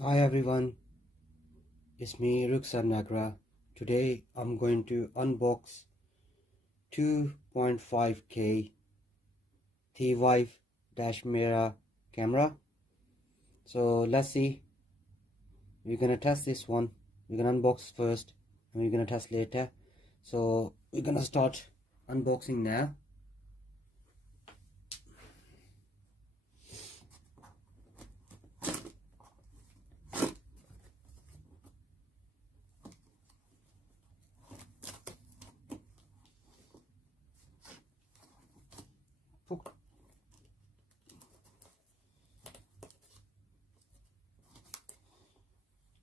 Hi everyone, it's me Ruksar Nagra. Today I'm going to unbox 2.5K ThiEYE dash mirror camera. So let's see, we're gonna test this one. We're gonna unbox first and we're gonna test later. So we're gonna start unboxing now.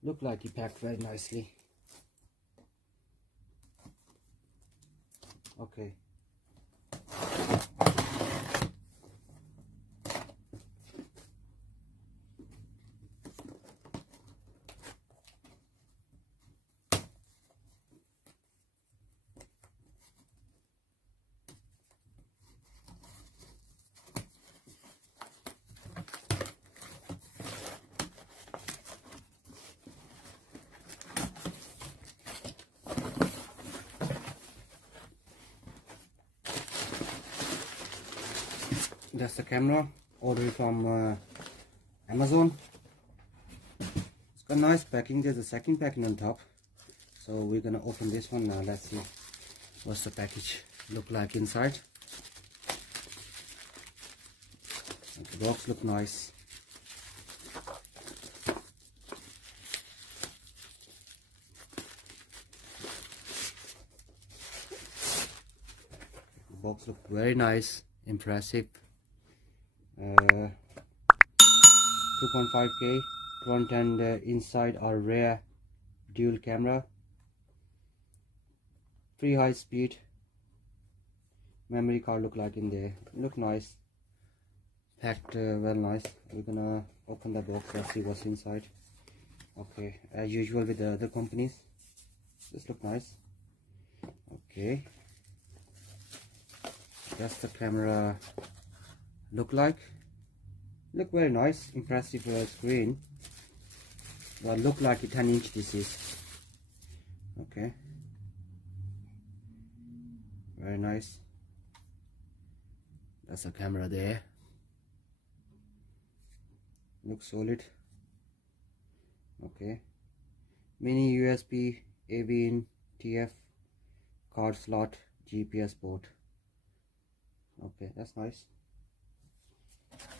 Look like he packed very nicely. Okay. That's the camera, ordered from Amazon. It's got nice packing. There's a second packing on top. So we're gonna open this one now. Let's see what's the package look like inside. The box look nice. The box look very nice, impressive. 2.5K front and inside are rear dual camera, free high speed, memory card look like in there. Look nice, packed well nice. We're gonna open the box. Let's see what's inside. Okay, as usual with the other companies, this look nice. Okay, that's the camera look like. Look very nice, impressive screen. Well, look like a 10-inch this is. Okay, very nice. That's a camera there. Looks solid. Okay, mini USB, AV in, TF, card slot, GPS port. Okay, that's nice.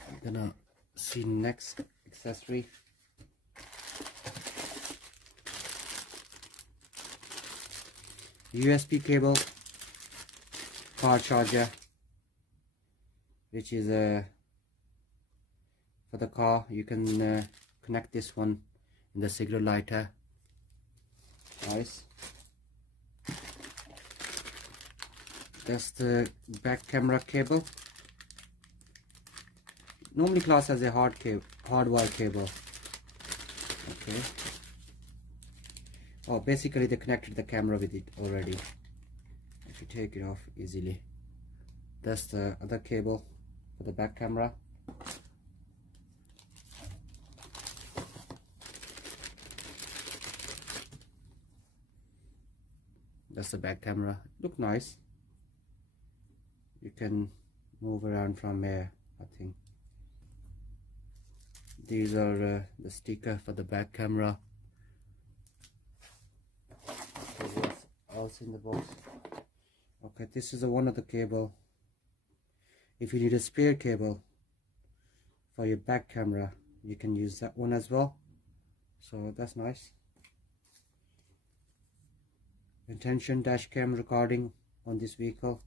I'm gonna see next accessory. USB cable, car charger, which is for the car. You can connect this one in the cigarette lighter. Nice. That's the back camera cable. Normally classed as a hardwire cable. Okay. Oh, basically they connected the camera with it already. If you take it off easily. That's the other cable for the back camera. That's the back camera. Look nice. You can move around from here, I think. These are the sticker for the back camera. What else in the box? Okay, this is one of the cable. If you need a spare cable for your back camera, you can use that one as well. So that's nice. Intention dash cam recording on this vehicle.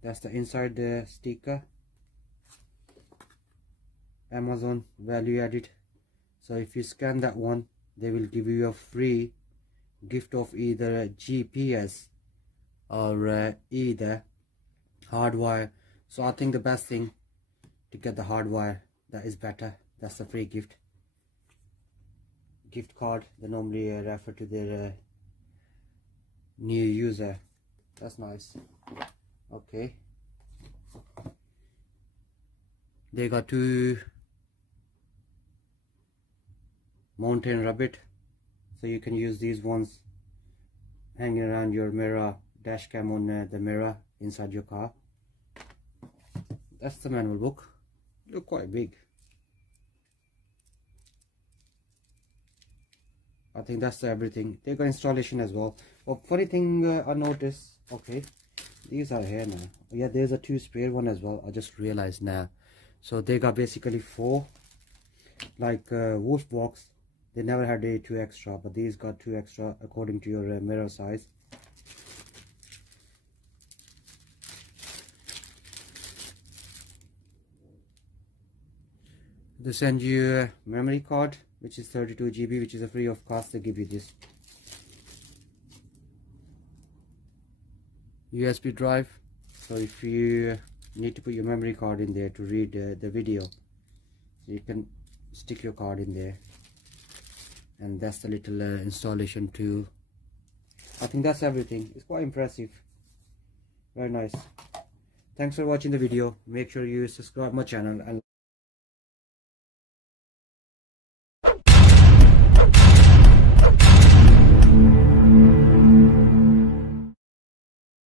That's the inside the sticker. Amazon value added. So if you scan that one, they will give you a free gift of either a GPS or either hardwire. So I think the best thing to get the hardwire. That is better. That's a free gift card. They normally refer to their new user. That's nice. Okay, they got two mountain rabbit, so you can use these ones hanging around your mirror, dash cam on the mirror inside your car. That's the manual book. Look quite big. I think that's everything. They got installation as well. Oh, funny thing I noticed. Okay, these are here now. Yeah, there's a 2 spare one as well. I just realized now. So they got basically 4. Like wolf box, they never had a 2 extra, but these got 2 extra according to your mirror size. They send you a memory card which is 32 GB, which is a free of cost. They give you this USB drive, so if you need to put your memory card in there to read the video, so you can stick your card in there. And that's the little installation tool. I think that's everything. It's quite impressive, very nice. Thanks for watching the video. Make sure you subscribe my channel and